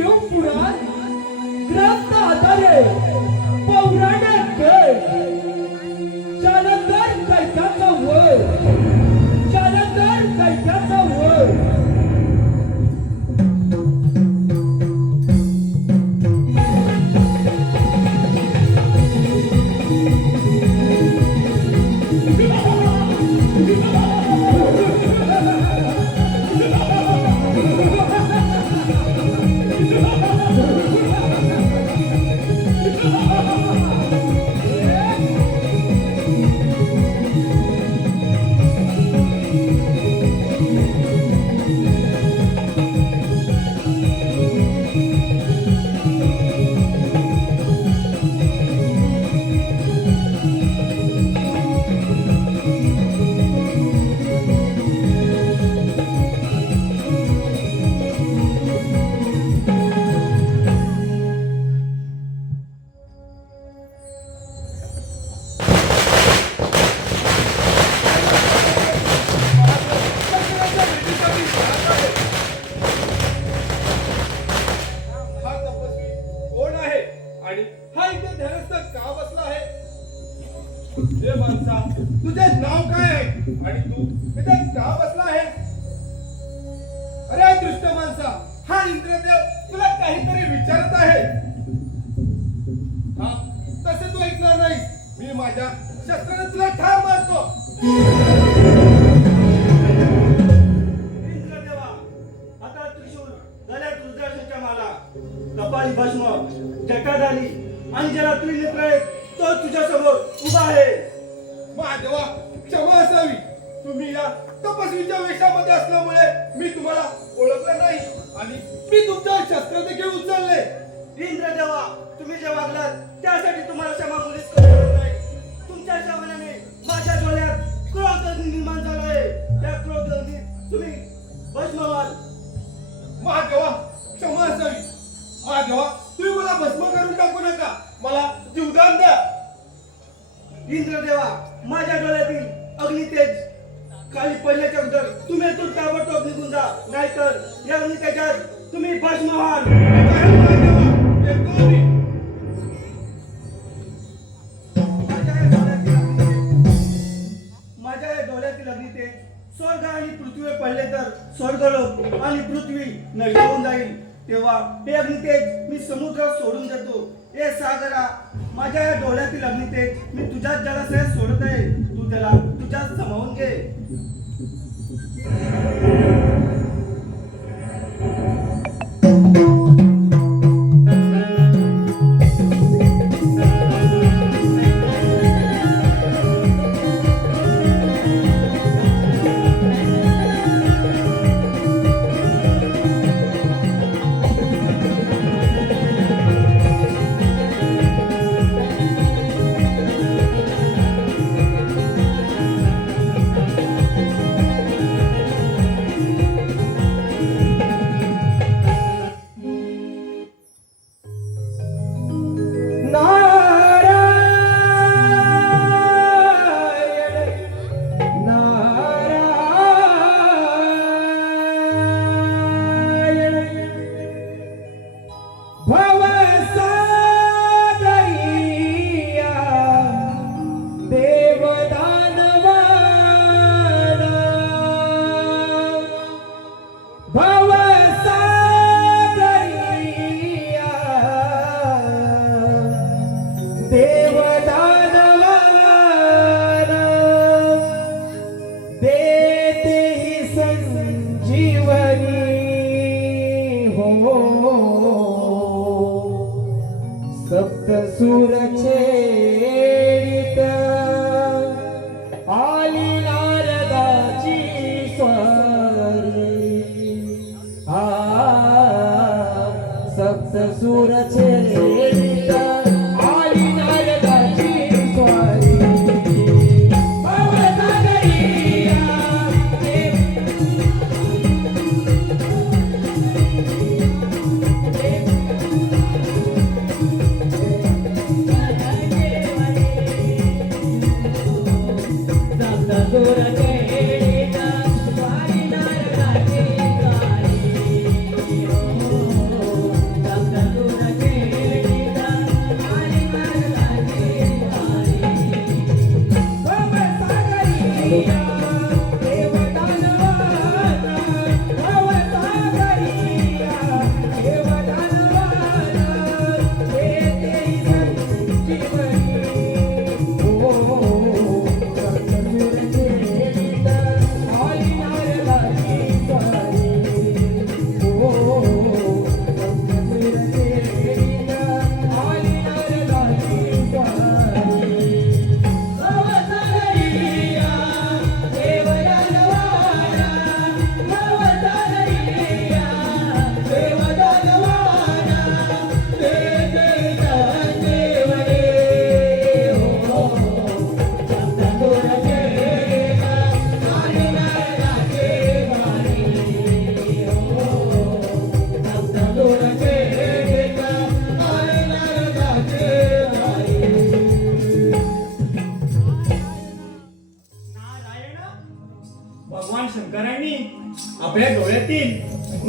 शिवपुराण ग्रंथ आधारे पौराणिक गड जालंधर कैकाचा वर जालंधर कैकाचा वर तुझे नाव काय आहे आणि तू इथे का बसला आहे? अरे दृष्ट माणसा, हा इंद्रदेव तुला काहीतरी विचारत आहे. हा तसे तू ऐकणार नाही. मी माझ्या शस्त्राने तुला ठार मारतो. इंद्रदेवा, आता त्रिशूल गळ्यात रुद्राक्षाच्या माला, कपाळी भस्म, जटाधारी आणि ज्याला त्रिनेत्र आहे तो तुझ्या समोर उभा आहे. महादेवा, क्षमा असावी. तुम्ही या तपस्वीच्या वेशामध्ये असल्यामुळे मी तुम्हाला ओळखलं नाही आणि मी तुमच्या शस्त्र देखील उचलले. इंद्रदेवा, तुम्ही जे वागलात त्यासाठी तुम्हाला क्षमा मुलीच करत नाही. तुमच्या क्षमाने माझ्या डोळ्यात क्रोध निर्माण झाला आहे. त्या क्रोधाने तुम्ही भस्म व्हाल. महादेवा, क्षमा असावी. महादेवा, तुम्ही मला भस्म करून टाकू नका. मला जीवदान द्या. इंद्रदेवा, माझ्या डोळ्यातील अग्नितेज खाली पडल्याच्या अगोदर तुम्ही तो ताबडतोब निघून जा, नाहीतर या अग्नितेजात तुम्ही भस्म व्हाल. माझ्या या डोळ्यातील अग्नितेज स्वर्ग आणि पृथ्वीवर पडले तर स्वर्गलोक आणि पृथ्वी नष्ट होऊन जाईल. तेव्हा हे अग्नितेज मी समुद्रात सोडून देतो. हे सागरा, माझ्या या डोळ्यातील अग्नितेज मी तुझ्याच जलाशयात सोडत आहे. तू त्याला तुझ्यात समावून घे.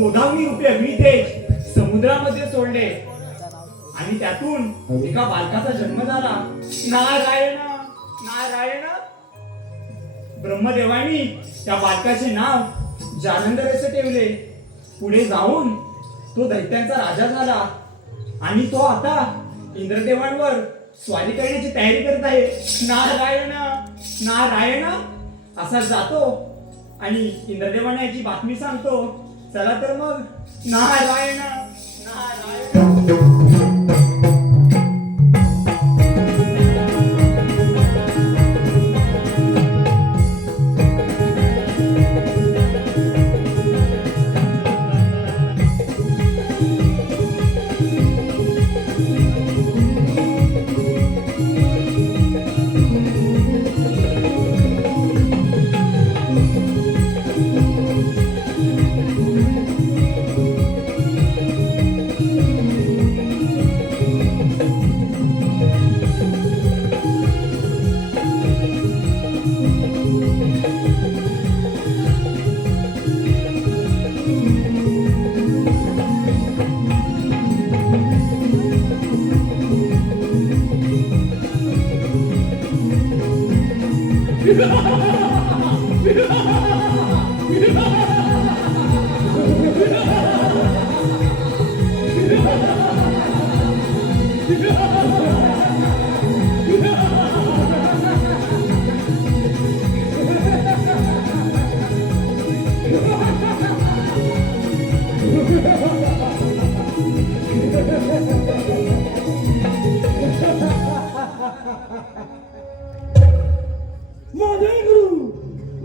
गोदावरी रूपी अग्नितेज समुद्रामध्ये सोडले आणि त्यातून एका बालकाचा जन्म झाला. नारायण नारायण. ब्रह्मदेवानी त्या बालकाचे नाव जालंधर असे ठेवले. पुढे जाऊन तो दैत्यांचा राजा झाला आणि तो आता इंद्रदेवांवर स्वारी करण्याची तयारी करत आहे. नारायण नारायण असा जातो आणि इंद्रदेवांना याची बातमी सांगतो. चला तर मग नारायण नारायण.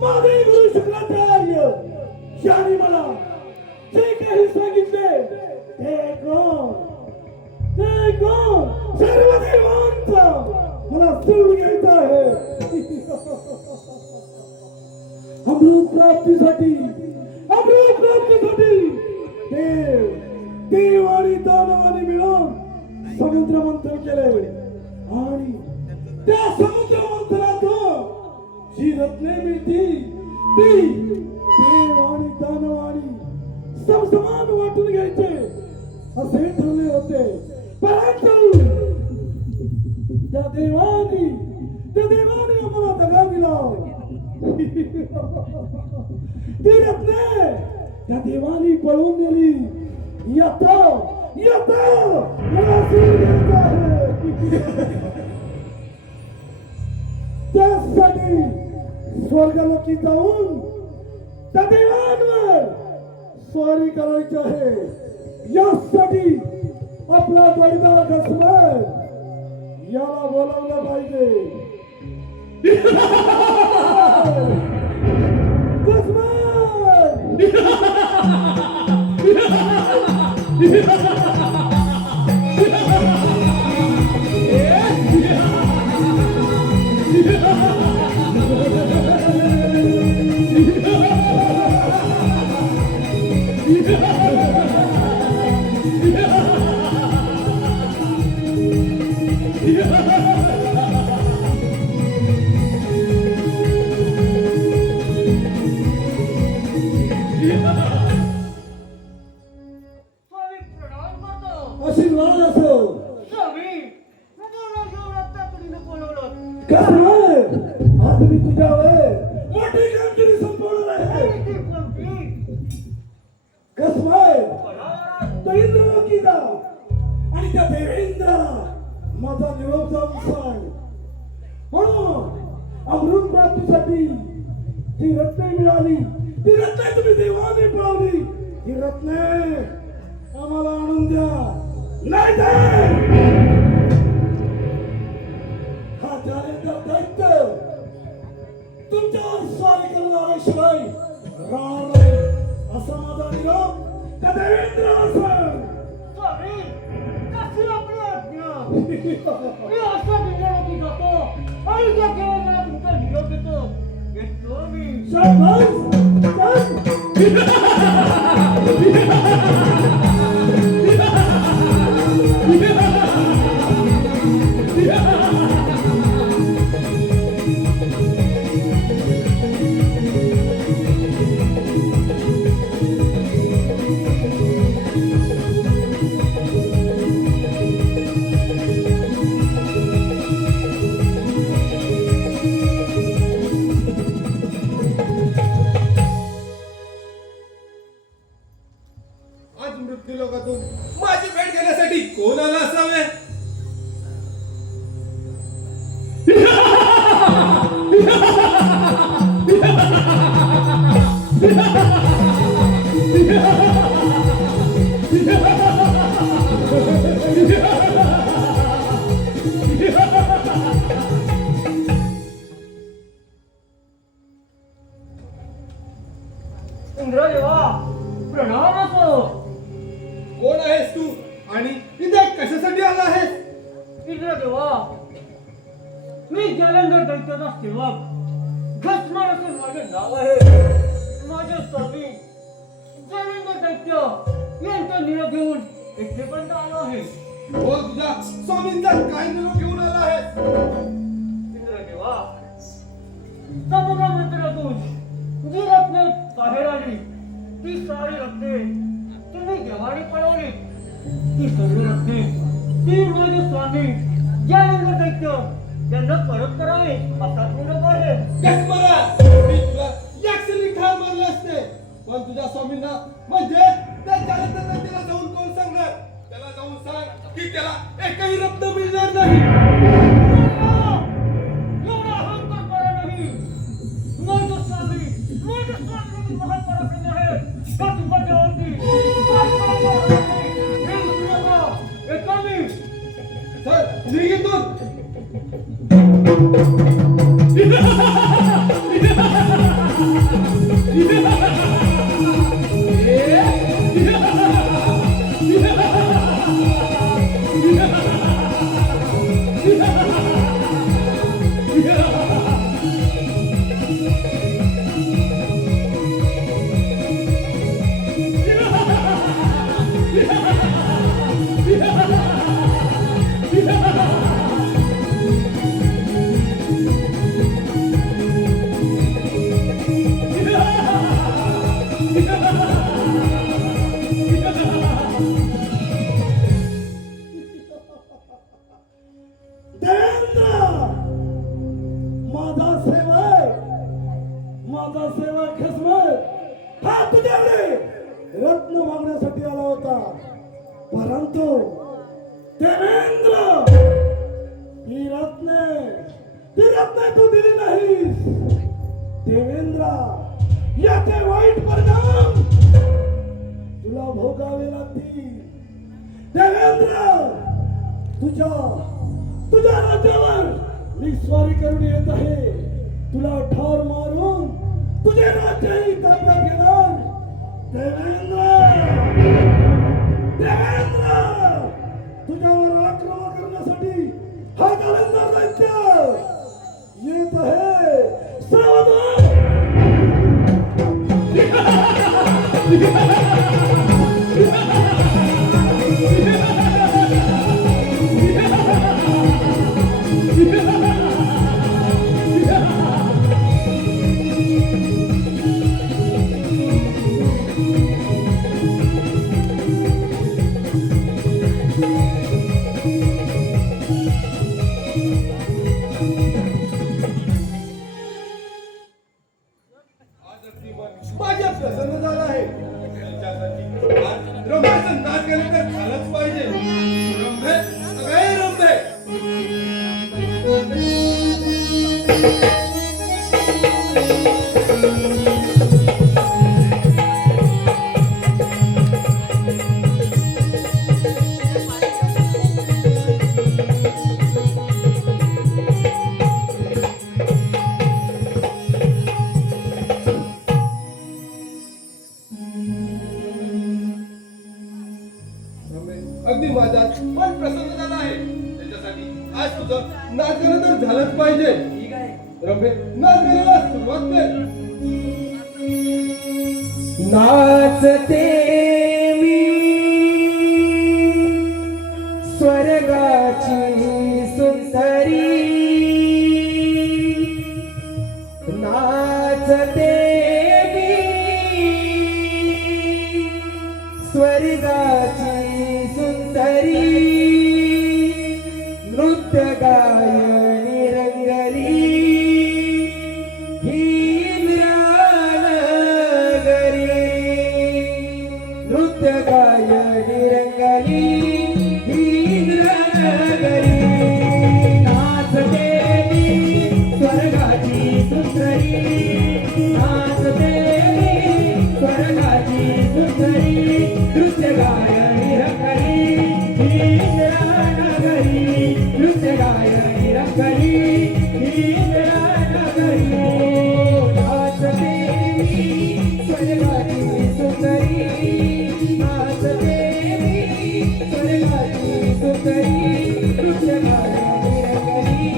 माझे गुरु शुक्राचार्य यांनी मला जे काही सांगितले ते कोण सर्व देवांचा मला सोडून घ्यायचा आहे. अमृत प्राप्तीसाठी देव आणि दानवाने मिळून समुद्र मंथन केले आणि त्या समुद्र मंथनातून जी रत्ने मिळती ती देव आणि दानवानी समसमान वाटून घ्यायचे असे ठरले होते. परंतु त्या देवानी आम्हाला दगा दिला. ती रत्ने त्या देवानी पळवून नेली. येतो मला सोडून घ्यायचं आहे. त्यासाठी स्वर्गलोकी जाऊन त्या देवांवर स्वारी करायची आहे. यासाठी आपला जोडीदार कसमर याला बोलावलं पाहिजे. स्वामी प्रणाम करतो. आशीर्वाद असो. स्वामी तातडीने बोलवलं. कसमर आज मी तुझ्यावर मोठी कामगिरी संपवणार आहे. ती कोणती? कसमर बरोबर. तो इंद्रलोकी जा आणि त्या देवेंद्राला माझा निरोप जाऊन सांग. म्हणून अमृत प्राप्तीसाठी जी रत्ने मिळाली ती रत्ने तुम्ही देवाने पळवली. ही रत्ने आम्हाला आणून द्या. नाही हा जालेंद्र दैत्य तुमच्यावर स्वारी करणाऱ्याशिवाय राहणार नाही असा माझा निरोप त्या देवेंद्राला सांग. स्वामी कशी आपली आज्ञा. मी असा निरोप जातो आणि त्या देवाला तुमचा निरोप देतो. येतो मी. शाबास. कोण आला असावे? इंद्रदेवा प्रणाम असो. कोण आहेस तू आणि इथे कशासाठी आला आहेस? इंद्रदेवा मी जालंधर दैत्याचा सेवक घसमार असे माझे नाव आहे. माझे स्वामी जालंधर दैत्य यांचा निरोप घेऊन येथेपर्यंत आलो आहे. हो, तुझ्या स्वामींचा काय निरोप घेऊन आला आहेस? इंद्रदेवा समुद्र मंदिरातून जी रत्ने बाहेर आली ती सारी रत्ने तुम्ही देवाने पळवली. ती सर्व रत्ने ती माझे स्वामी जालंधर दैत्य यांना परत करावे असा निरोप आहे. कसमरा, मी तुला याक्षणी ठार मारले असते, पण तुझ्या स्वामींना म्हणजे त्या जालंधर दैत्याला जाऊन कोण सांगणार? त्याला जाऊन सांग की त्याला एकही रत्न मिळणार नाही. एवढा अहंकार करा नाही. माझे स्वामी महापराक्रमी आहे. का तुमच्या देवावरती हे विसरू नका. एका मी सर, निघ इथून. देवेंद्र, माझा सेवक खसमर हा तुझ्याकडे रत्न मागण्यासाठी आला होता, परंतु देवेंद्र ती रत्ने तू दिली नाहीस. देवेंद्र, याचे वाईट परिणाम तुला भोगावे लागतील. देवेंद्र, तुझ्या राज्यावर मी स्वारी करून येत आहे. तुला ठार मारून तुझे राज्यही ताब्यात घेणार. देवेंद्र, तुझ्यावर आक्रमण करण्यासाठी हा जालंधर दैत्य येत आहे. सावधान. आज अगदी मन माझ्या प्रसन्न झालं आहे. त्याच्यासाठी आज रंभेचं नाच केलं तर झालंच पाहिजे. रंभे, सगळे रंभे. अगदी माझा मन प्रसन्न झाला आहे. त्याच्यासाठी आज तुझं नाच केलं तर झालंच पाहिजे. रंभे, नाच करायला सुरुवात कर. नाचते मी स्वर्गाची सुंदरी, नाचते मी स्वर्गाची सुंदरी, नृत्य गायनी रंगली ही नगरी, नृत्य गायनी रंगली ही स्वर्गाची सुंदरी नृत्य गायनी रंगली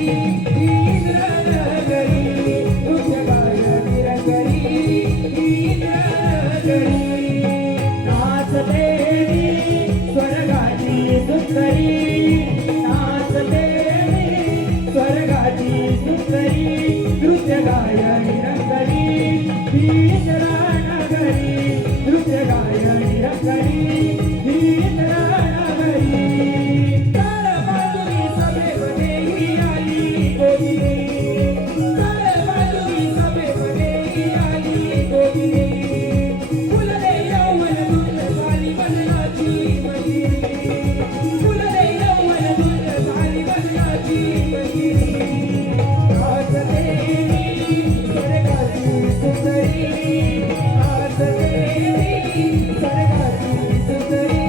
इंद्रनगरी नृत्य गायनी रंगली इंद्रनगरी नाचते स्वर्गाची सुंदरी नाचते स्वर्गाची सुंदरी नृत्य गायनी रंगली इंद्रनगरी नृत्य गायनी रंगली इंद्रनगरी तारबाजुरी सभेमध्ये ही आली गोविंदी तारबाजुरी सभेमध्ये ही आली गोविंदी फुलले यौवन धुंद झाली वदनाची मगिरी फुलले यौवन धुंद झाली वदनाची मगिरी नाचते स्वर्गाची सुंदरी नाचते स्वर्गाची सुंदरी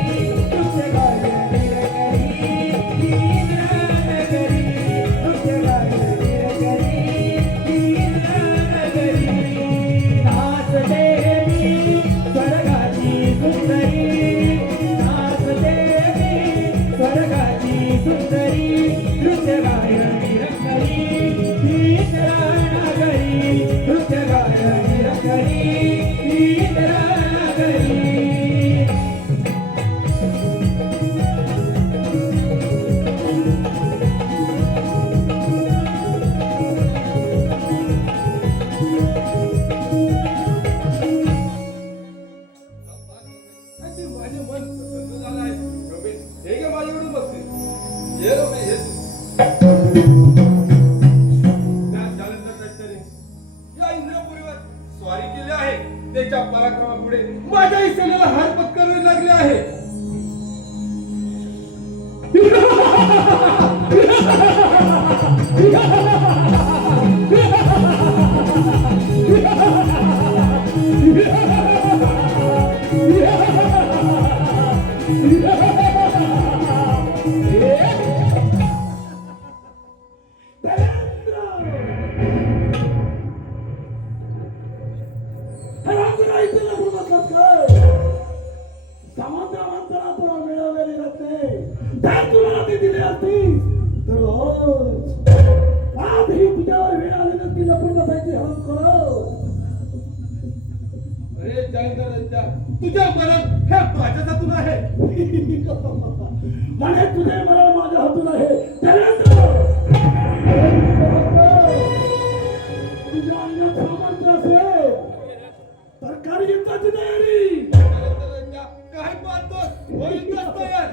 नृत्य गायनी रंगली इंद्रनगरी नृत्य गायनी रंगली इंद्रनगरी नाचते स्वर्गाची सुंदरी नाचते स्वर्गाची सुंदरी नृत्य गायनी रंगली इंद्रनगरी नृत्य गायनी रंगली इंद्रनगरी अरे माझे मन प्रसन्न झालं आहे. गोविंद, हे घे माझ्याकडून बघते. ये रे बाई, हे तू. त्या जालंधर दैत्याने या इंद्रपुरीवर स्वारी केली आहे. त्याच्या पराक्रमापुढे माझ्याही सेनेला हार पत्करावे लागले आहे. अरे जालंधर दैत्या, तुझ्या मरण हे माझ्याच हातून आहे. म्हणे तुझे मरण माझ्या हातून आहे देवेंद्र तुझ्या अंगात सामर्थ्य असेल तर कर युद्धाची तयारी जालंधर दैत्या, काय पाहतोस? होईल का तयार?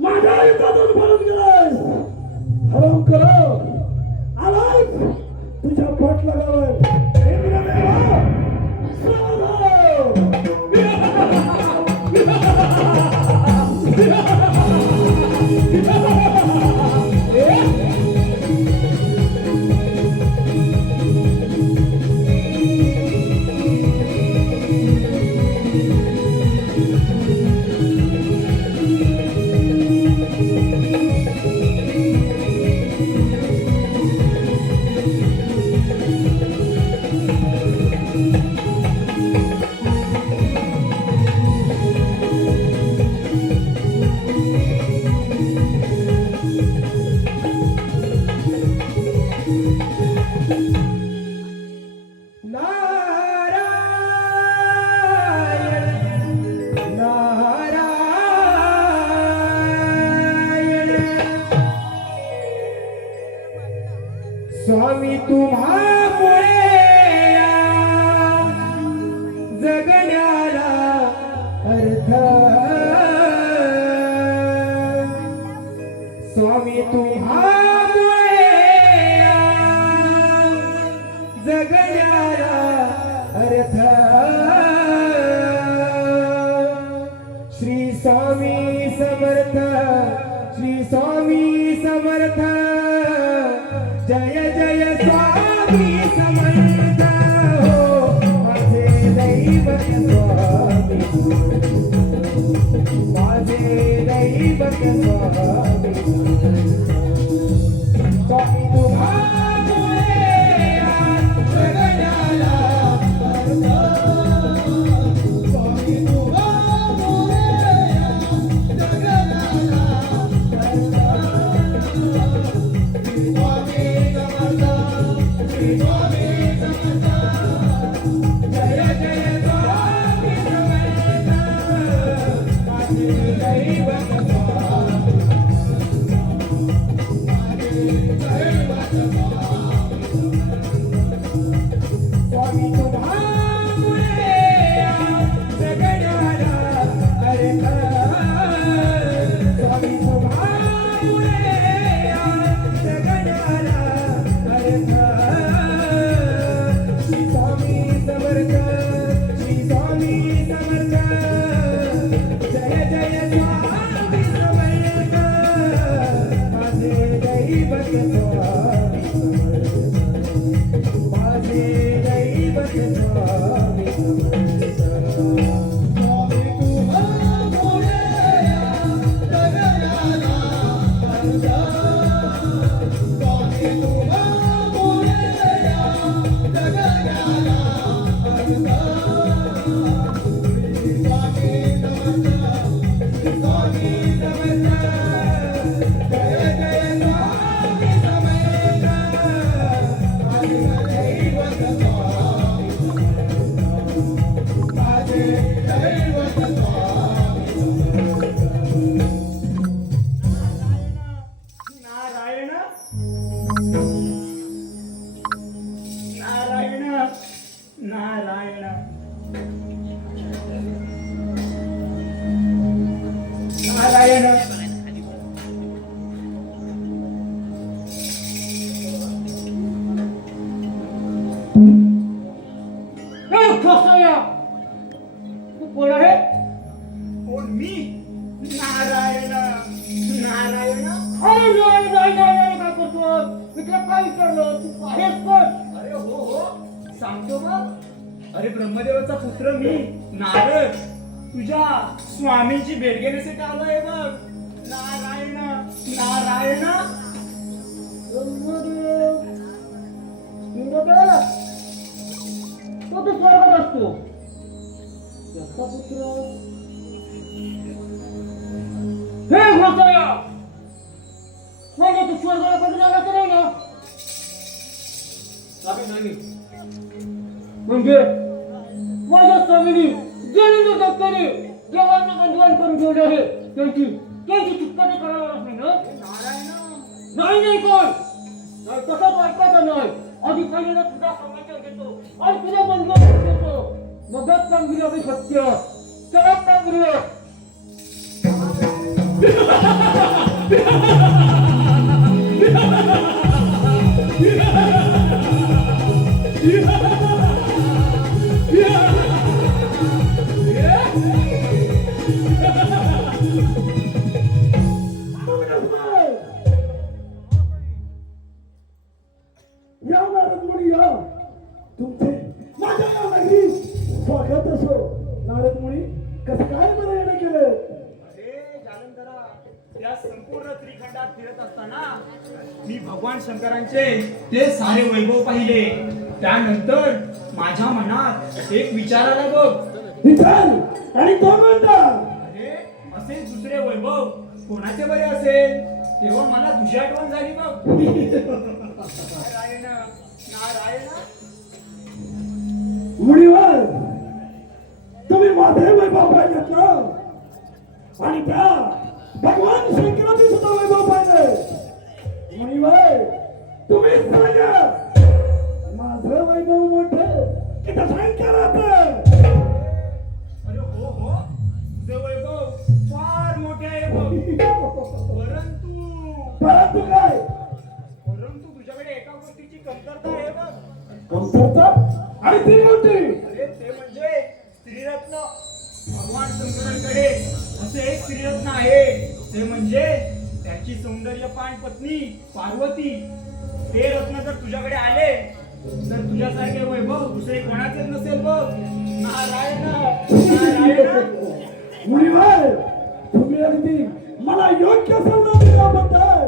माझ्या युद्धातून परत गेलाय हराम करो आलाय तुझ्या पोट लगावय इंद्रदेवा तुम्हामुळे जगण्याला अर्थ स्वामी तुम्हामुळे जगण्याला अर्थ श्री स्वामी समर्थ श्री स्वामी समर्थ जय जय स्वामी समर्थ हो माझे दैवत स्वामी माझे दैवत स्वामी स्वामी तुम्हामुळे जगण्याला अर्थ स्वामी तुम्हामुळे जगण्याला अर्थ स्वामी समर्थ श्री स्वामी समर्थ जय जय स्वामी समर्थ माझे दैवत स्वामी माझे दैवत स्वामी तुम्हामुळे जगण्याला अर्थ स्वामी तुम्हामुळे जगण्याला अर्थ श्री स्वामी समर्थ श्री स्वामी समर्थ जय जय स्वामी समर्थ माझे दैवत स्वामी समर्थ माझे दैवत स्वामी समर्थ स्वामी तुम्हामुळे जगण्याला अर्थ स्वामी तुम्हामुळे जगण्याला अर्थ श्री स्वामी समर्थ श्री स्वामी समर्थ जय जय स्वामी समर्थ माझे दैवत स्वामी समर्थ माझे दैवत स्वामी नारायण नारायण नारायण नारायण तू कोण आहे? कोण मी नारायण नारायण अरे नाही काय करतो? मी तुला काय विचारलं? तू आहेस कोण? अरे हो सांगतो मग अरे ब्रह्मदेवाचा पुत्र मी नारद तुझ्या स्वामींची भेट घेण्यासाठी आलोय बघ नारायण नारायण ब्रह्मदेव. इंद्रदेव. तो तू स्वर्गात असतो. त्याचा पुत्र. हे घोटाळा. म्हणजे तू स्वर्गाला कधी आला तर नाही ना? नाही. म्हणजे माझ्या स्वामींनी जैन दत्ताने देवांना बंधुवान करून ठेवले आहे त्यांची चुक्का ते करायला लागत नाही ना? नाही नाही कोण नाही तसं तो ऐकायचं नाही आधी पहिल्यांदा तुझा समाचार घेतो आणि तुझ्या बंधुवान घेतो मगच कामगिरी अभि सत्य चला कामगिरी या नारद मुनी या तुमचे माझ्या या नगरी स्वागत असो. नारद मुनी कसं काय मला येणं केलं? अरे जालंधरा या संपूर्ण त्रिखंडात फिरत असताना मी भगवान शंकरांचे ते सारे वैभव पाहिले. त्यानंतर माझ्या मनात एक विचार आला बघ. विचार आणि तो म्हणता अरे असे दुसरे वैभव कोणाचे बरे असेल तेव्हा मला तुझी आठवण झाली बघ. नारायण नारायण मुनीवर तुम्ही माझे वैभव पाहिजेत ना? आणि त्या भगवान शंकराचे सुद्धा वैभव पाहिजे. मुनीवर तुम्ही सांगा दशांक राहतं. अरे हो तुझे वैभव फार मोठे आहे बघ. परंतु काय परंतु तुझ्याकडे एका गोष्टीची कमतरता आहे बघ. कमतरता आणि ती मोठी. अरे ते म्हणजे स्त्रीरत्न. भगवान शंकरांकडे असे एक स्त्रीरत्न आहे, ते म्हणजे त्याची सौंदर्यपान पत्नी पार्वती. ते रत्न जर तुझ्याकडे आले तर तुझ्यासारखे वैभव दुसरे कोणाचेच नसेल बघ. नारायण नारायण. मुनिवर, तुम्ही अगदी मला योग्य सल्ला दिल्याबद्दल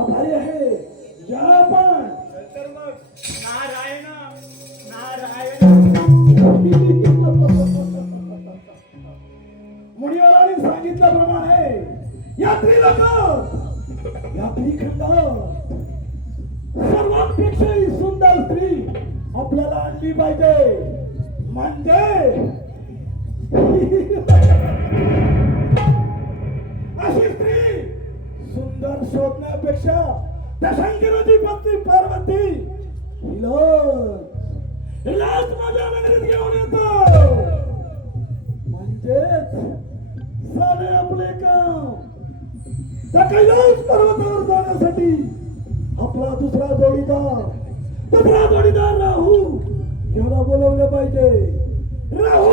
आभारी आहे. या आपण तर मग नारायण नारायण. मुनिवरांनी सांगितल्याप्रमाणे या त्रिलोकात, या त्रिखंडात सर्वांपेक्षाही सुंदर स्त्री आपल्याला आणली पाहिजे. म्हणजे अशी स्त्री सुंदर शोधण्यापेक्षा दशांकराची पत्नी पार्वती हिलाच माझ्या नगरीत घेऊन येतो. म्हणजेच सारे आपले काम त्या कैलास पर्वतावर जाण्यासाठी आपला दुसरा जोडीदार राहू याला बोलवलं पाहिजे. राहू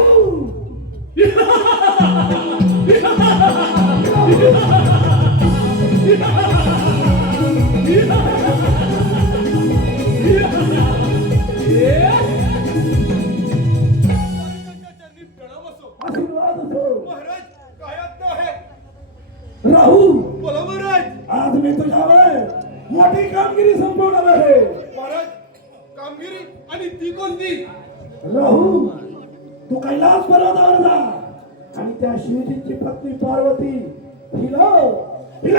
चरणी प्रणाम असो. आशीर्वाद असो. महाराज काय आज्ञा आहे? राहू, बोला महाराज. आज मी तुझ्यावर मोठी कामगिरी संपवणार आहे. महाराज कामगिरी आणि ती कोणती? राहू, तू कैलास पर्वतावर जा आणि त्या शिवजींची पत्नी पार्वती हिला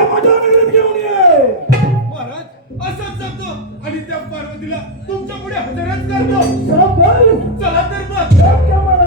माझ्या नगरीत घेऊन ये. महाराज असंच जमतो आणि त्या पार्वतीला तुमच्या पुढे हजरच करतो. शाबास. चला तर मग. शक्य मला.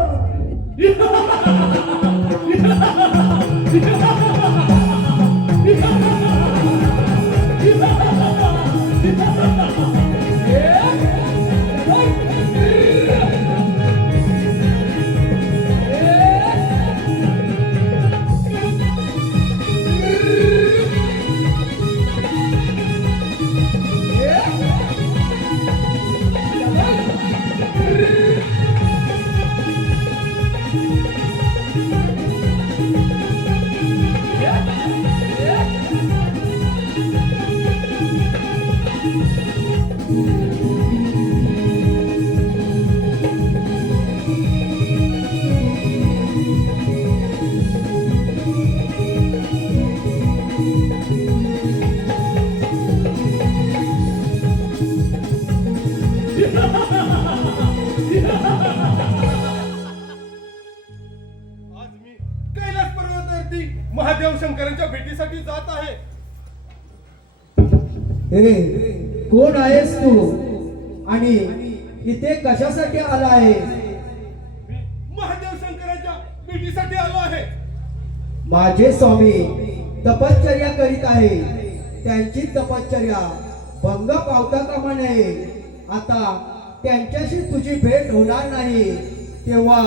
आज मी कैलास पर्वतावरती महादेव शंकरांच्या भेटीसाठी जात आहे. कोण आहेस तू आणि इथे कशासाठी आला आहेस? मी महादेव शंकरांच्या भेटीसाठी आलो आहे. माझे स्वामी तपश्चर्या करीत आहे. त्यांची तपश्चर्या भंग पावता कामा नये. आता त्यांच्याशी तुझी भेट होणार नाही, तेव्हा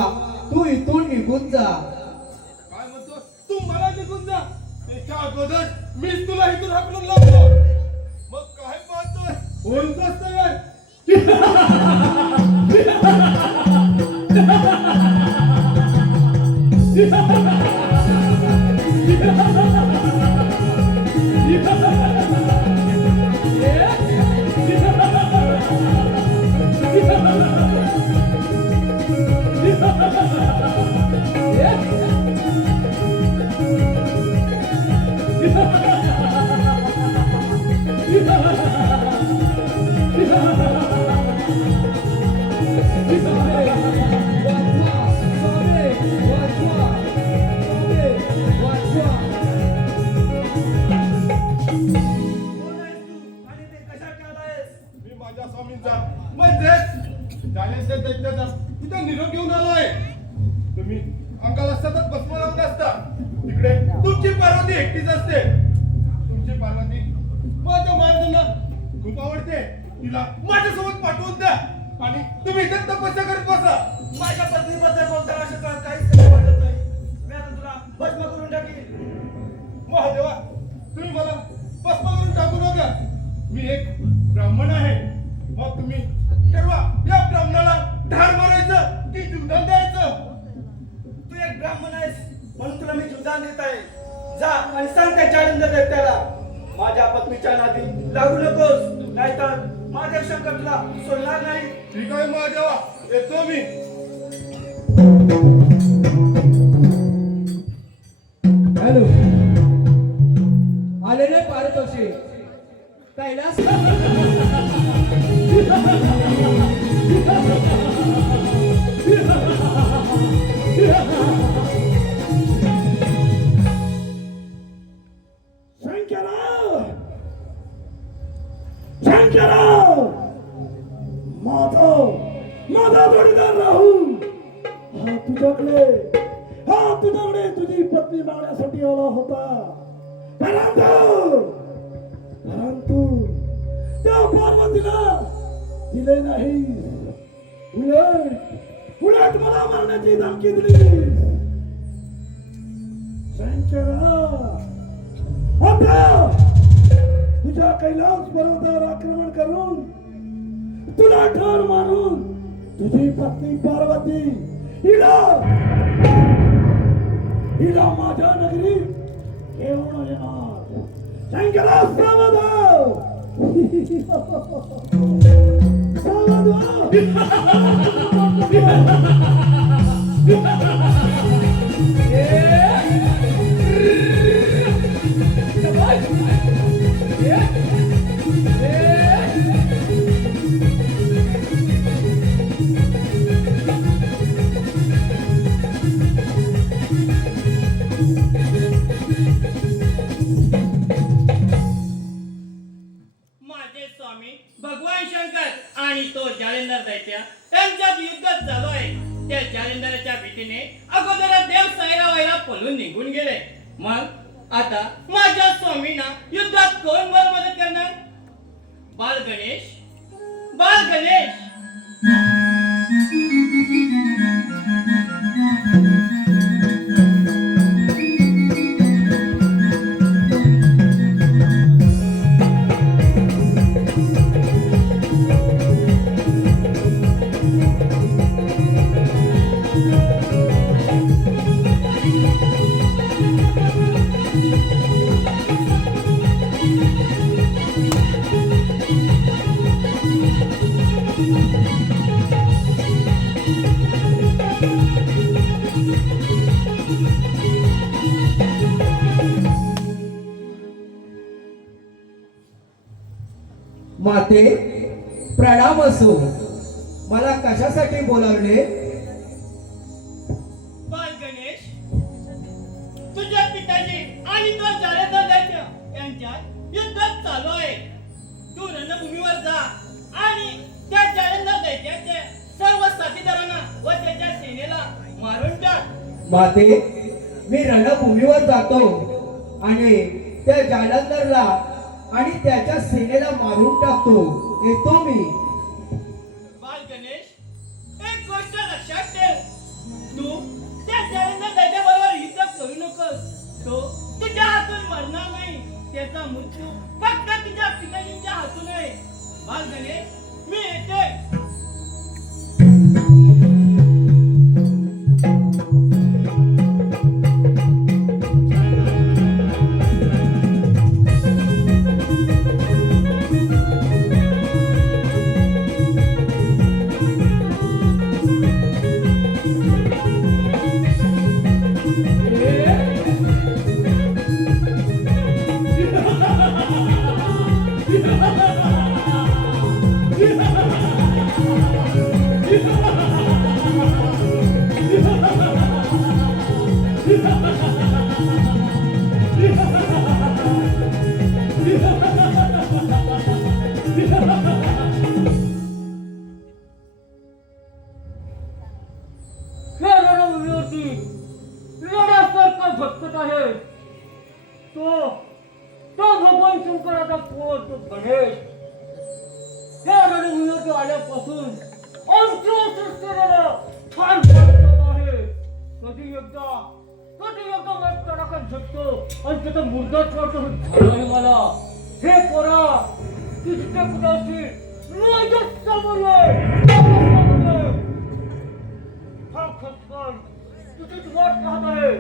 तू इथून निघून जा. काय म्हणतो तू? मला निघून जा. त्याच्या अगोदर मीच तुला इथून हाकलून लावतो. मग काय पाहतोय? कोणताच तयार. कोण आहेस तू आणि ते कशासाठी आला आहेस? मी माझ्या स्वामींचा म्हणजेच जाण्याच्या दैत्याचा तिथे निरोप घेऊन आलो आहे. तुम्ही अंगाला सतत भस्म लावून असता. तिकडे तुमची पार्वती एकटीच असते. तुमची पार्वती माझ्या महाराजांना खूप आवडते. तिला माझ्यासोबत पाठवून द्या. आणि तुम्ही इथे तपस्या करत बसा. माझ्या पत्नीबद्दल बोलताना असं काहीच कमी वाटत नाही. मी आता तुला भस्म करून टाकीन. महादेवा, तुम्ही मला भस्म करून टाकू नका. मी एक ब्राह्मण आहे. मग तुम्ही ठरवा, या ब्राह्मणाला ठार मारायचं की जीवदान द्यायचं. तू एक ब्राह्मण आहेस म्हणून तुला मी जीवदान देत आहे. जा आणि सांग त्या जालंधर दैत्याला माझ्या पत्नीच्या नादी लागू नकोस, नाहीतर महादेव शंकर तुला सोडणार नाही. ठीक आहे महादेवा, येतो मी. हॅलो, आलेले पारतोषे कैलास शंकरराव, माझा जोडीदार राहुल हा तुझ्याकडे तुझी पत्नी मागण्यासाठी आला होता. परंतु त्या पार्वतीला दिले नाही. उलट मला मारण्याची धमकी दिली. शंकरराव, आता तुझ्या कैलास पर्वतावर आक्रमण करून तुला ठार मारून तुझी पत्नी पार्वती हिला माझ्या नगरीत घेऊन येणार. शंकरा, सावधान! माझे स्वामी भगवान शंकर आणि तो जालेंदर दैत्य त्यांच्यात युद्ध चालू आहे. त्या जालेंदराच्या भीतीने अगोदर देव सायरा वायरा पळून निघून गेले. मग आता माझ्या स्वामींना युद्धात कोण मला मदत करणार? बाल गणेश, बाल गणेश. माते, प्रणाम असो. मला कशासाठी बोलावले? बाल गणेश, तुझ्या पिताजी आणि तो जालेंदर दैत्य यांच्यात युद्ध चालू आहे. तू रणभूमीवर जा आणि त्या जालेंदर दैत्याच्या सर्व साथीदारांना व त्याच्या सेनेला मारून टाक. माते, मी रणभूमीवर जातो आणि त्या जालंधरला आणि त्याच्या सेनेला मारून टाकतो. येतो मी. बाल गणेश, एक गोष्ट लक्षात ठेव. तू त्या जालेंदर दैत्याबरोबर युद्ध करू नकोस. तो तुझ्या हातून मरणार नाही. त्याचा मृत्यू फक्त तुझ्या पिताजींच्या हातून आहे. बाल गणेश, मी येते. हे रणभूमीवरती लढ्यासारखा भटकत आहे तो भगवान शंकराचा पोर, तो गणेश. या रणभूमीवरती आल्यापासून आमच्या सृष्टीला ठाण मारत आहे. कधी एकदा मैं तडाखा झटतो आणि त्याचा मुर्दाच वाटतो झालाय मला. हे पोरा तिथे कुणाशी रोजच समोर हा खसखस तुझीच वाट पाहत आहे.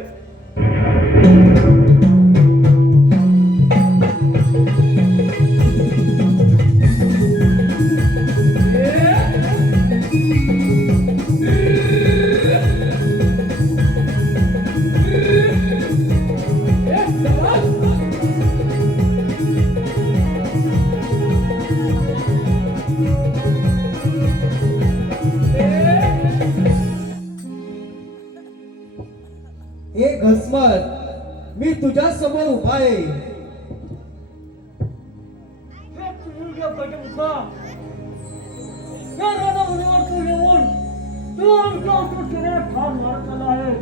ए घसमट, मी तुझ्या समोर उभा आहे. हे तुझ्या गजमुखा या रणभूमीवर तू येऊन तू आमच्या सृष्टीला ठाण मारत आला आहे.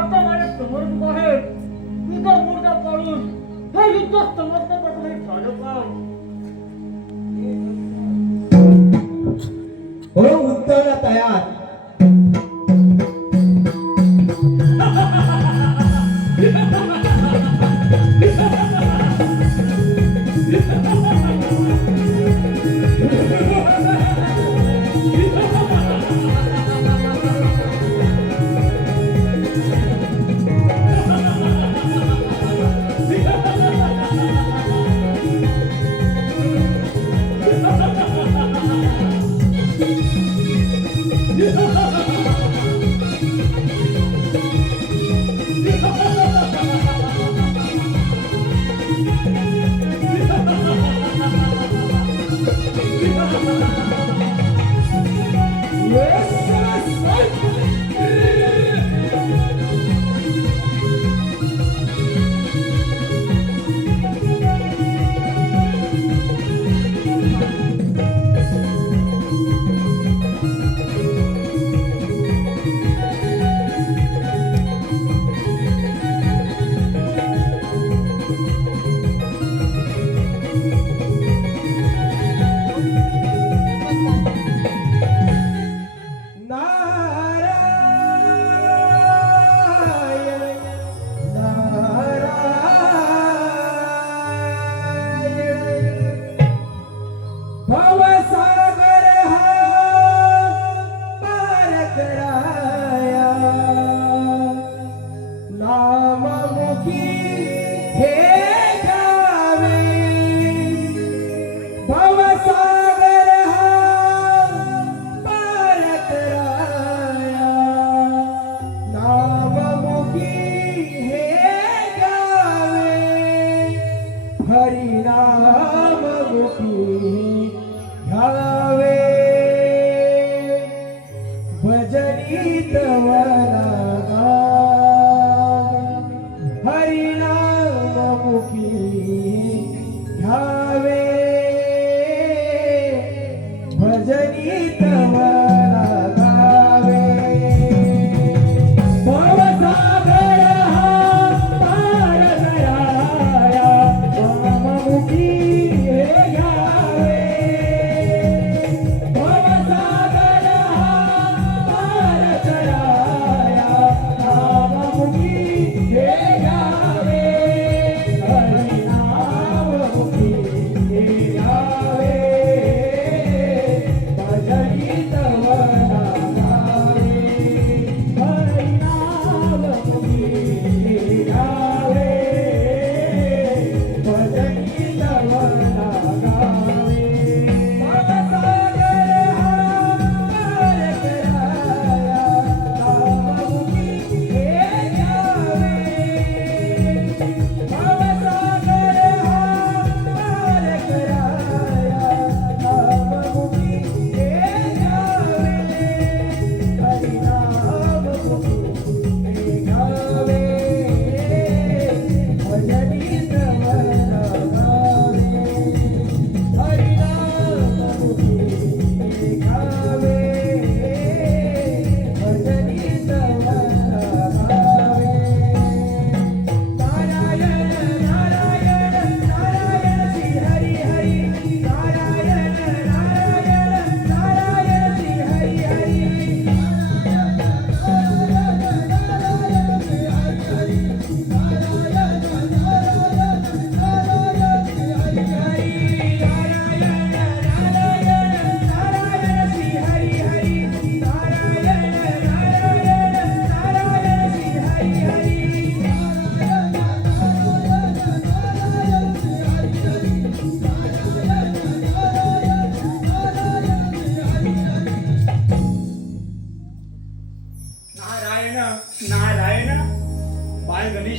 आता माझ्या समोर उभा आहे. तुझा मुर्दा पाळून हे युद्ध समजणं प्रकारे झालं काय? हो उत्तरला तयार.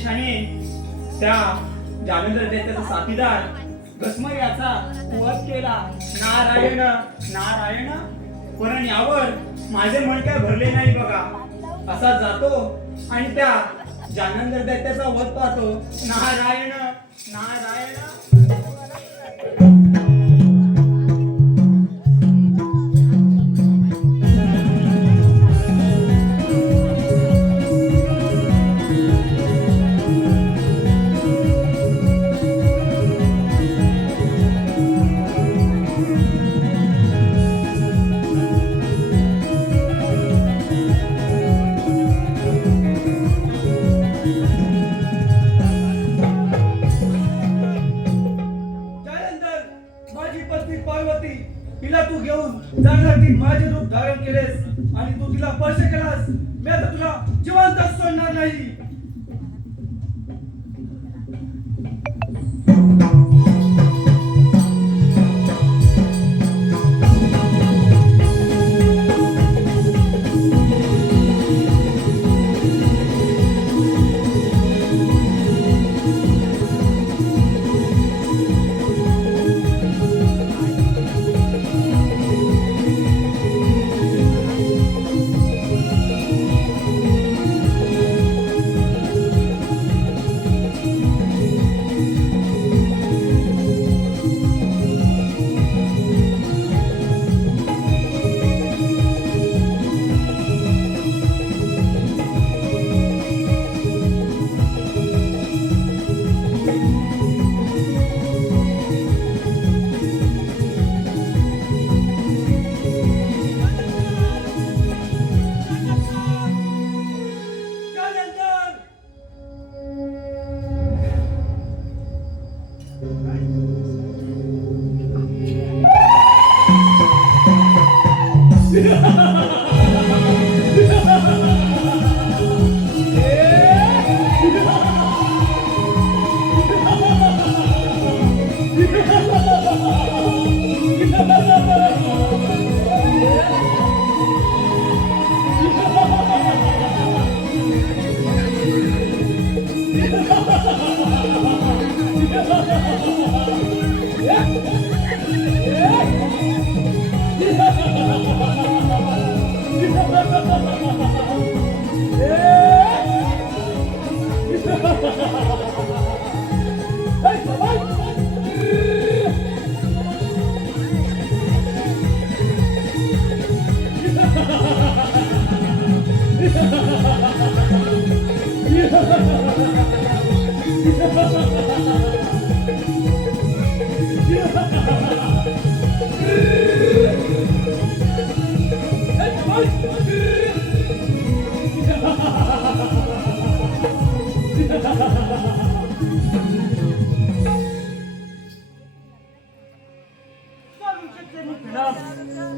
आदेशाने त्या जालंधर दैत्याचा साथीदार गस्मर याचा वध केला. नारायण नारायण. पण यावर माझे मन काय भरले नाही बघा. असा जातो आणि त्या जालंधर दैत्याचा वध पाहतो. नारायण नारायण. त्यानंतर माझी पत्नी पार्वती हिला तू घेऊन जाण्यासाठी माझे रूप धारण केलेस आणि तू तिला स्पर्श केलास. मी आता तुला जिवंत सोडणार नाही. त्यानंतर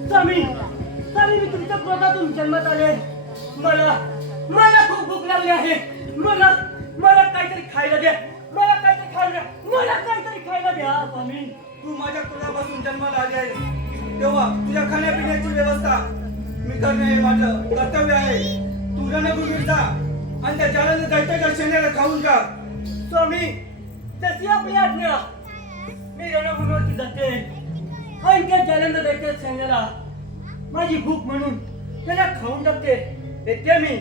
स्वामी स्वामी मी तुमच्या क्रोधातून जन्मात आले. मला मला खूप भूक लागली आहे. मला मला काहीतरी खायला द्या. मला काहीतरी खायला द्या. मला काहीतरी खायला द्या स्वामी. तू माझ्या कुलापासून जन्माला आली आहेस तेव्हा तुझ्या खाण्यापिण्याची व्यवस्था मी करणे हे माझं कर्तव्य आहे. तू रणभूमीत जा आणि त्या जालंधर दैत्याच्या सैन्याला खाऊन जा. स्वामी तशी आपली आज्ञा. मी रणभूमीवरती जाते आणि त्या जालंधर दैत्याच्या सैन्याला माझी भूक म्हणून त्याला खाऊन टाकते. देते मी.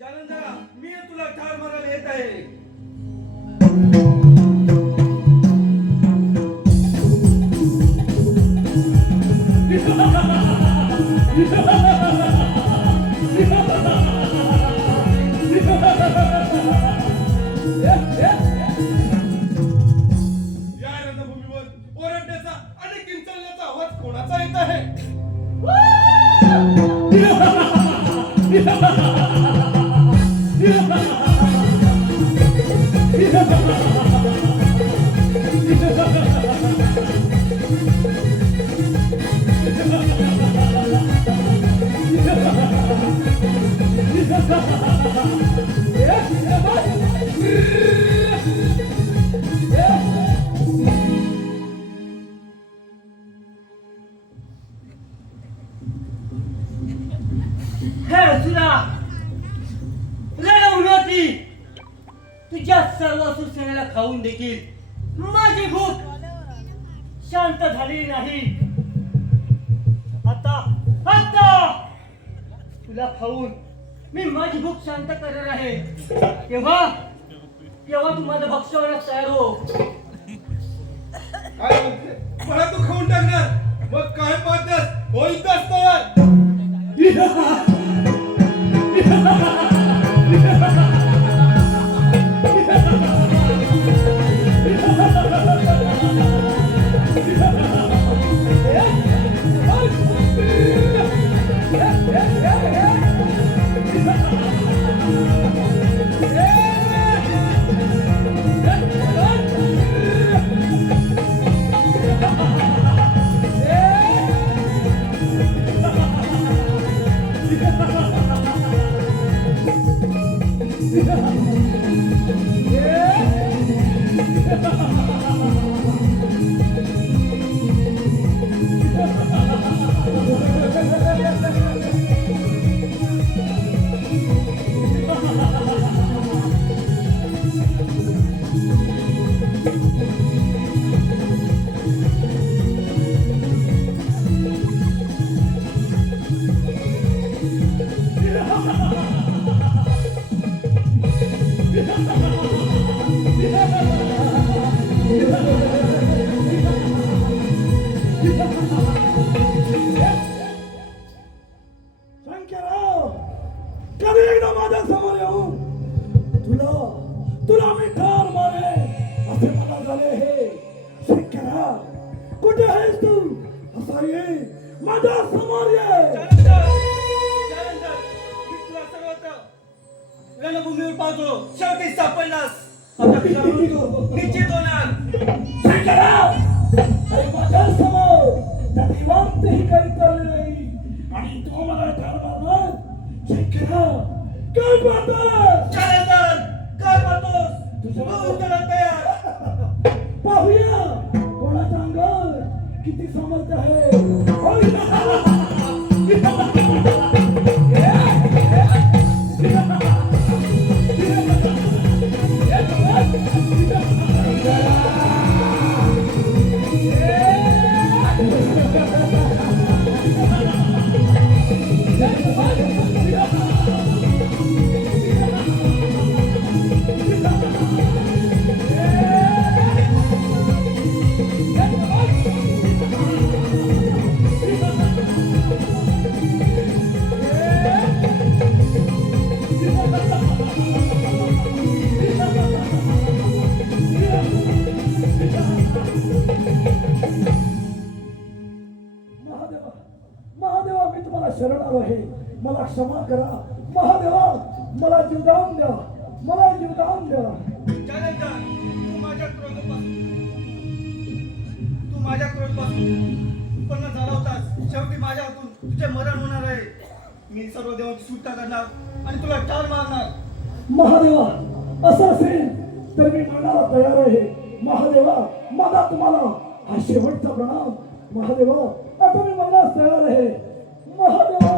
जालंधरा मी तुला ठार मारायला येत आहे. या रणभूमीवर ओरडण्याचा आणि किंचाळण्याचा आवाज कोणाचा येत आहे? हे असुरा, लढवण्याची तुझ्या सर्व सुसेनेला खाऊन देखील माझी भूक शांत झाली नाही. आता आता तुला खाऊन मी माझी भूक शांत करणार आहे. तेव्हा तेव्हा तू माझं भक्ष होण्यास तयार हो. काय म्हणते मला तू खाऊन टाकणार मग काय पाहतेस होईत तयार. शंकरराव, कधी एकदा माझ्या समोर येऊन तुला तुला मी ठार मारे असे मला झाले. हे शंकरराव, कुठे आहेस तू? असा ये, माझ्या समोर ये. रणभूमीवर पाहतो शेवटी सापडलास. आता तुझा मृत्यू निश्चित होणार. शंकरराव, अरे माझ्या समोर त्या देवांतही काही चालले नाही आणि तो मला ठार मारणार. शंकरराव, काय पाहतोस? जालंधर, काय पाहतोस? तुझ्या हो, उत्तरात तयार. पाहूया कोणाच्या अंगावर किती सामर्थ्य आहे. महादेवा, महादेवा, मी तुम्हाला शरण आलो आहे. मला क्षमा करा. महादेवा, मला जीवदान द्या. मला जीवदान द्या. जालंधर, तू माझ्या क्रोधापासून उत्पन्न झाला होतास. शेवटी माझ्या हातून तुझे मरण होणार आहे. मी सर्व देवांची सुटका करणार आणि तुला ठार मारणार. महादेवा, असं असेल तर मी मरणाला तयार आहे. महादेवा, माझा तुम्हाला हा शेवटचा प्रणाम. महादेवा, आता मी मरणास तयार आहे. महादेवा.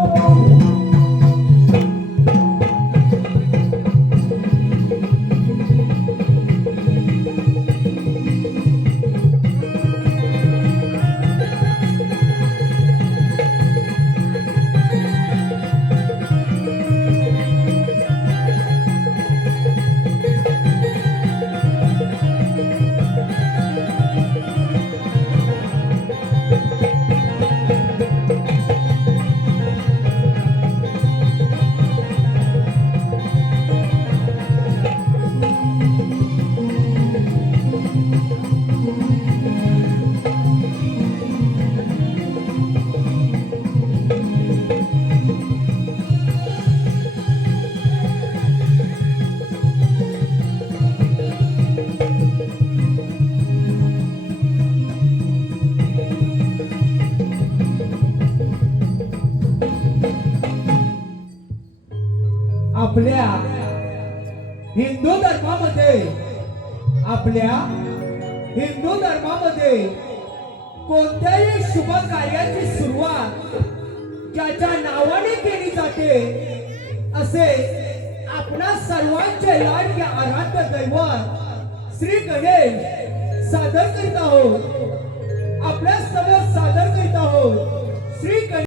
आपल्या हिंदू धर्मामध्ये कोणत्याही शुभ कार्याची सुरुवात ज्याच्या नावाने केली जाते असे आपणा सर्वांचे लाडके आराध्य दैवत श्री गणेश सादर करीत आहोत. आपल्या समोर सादर करीत आहोत श्री गणेश.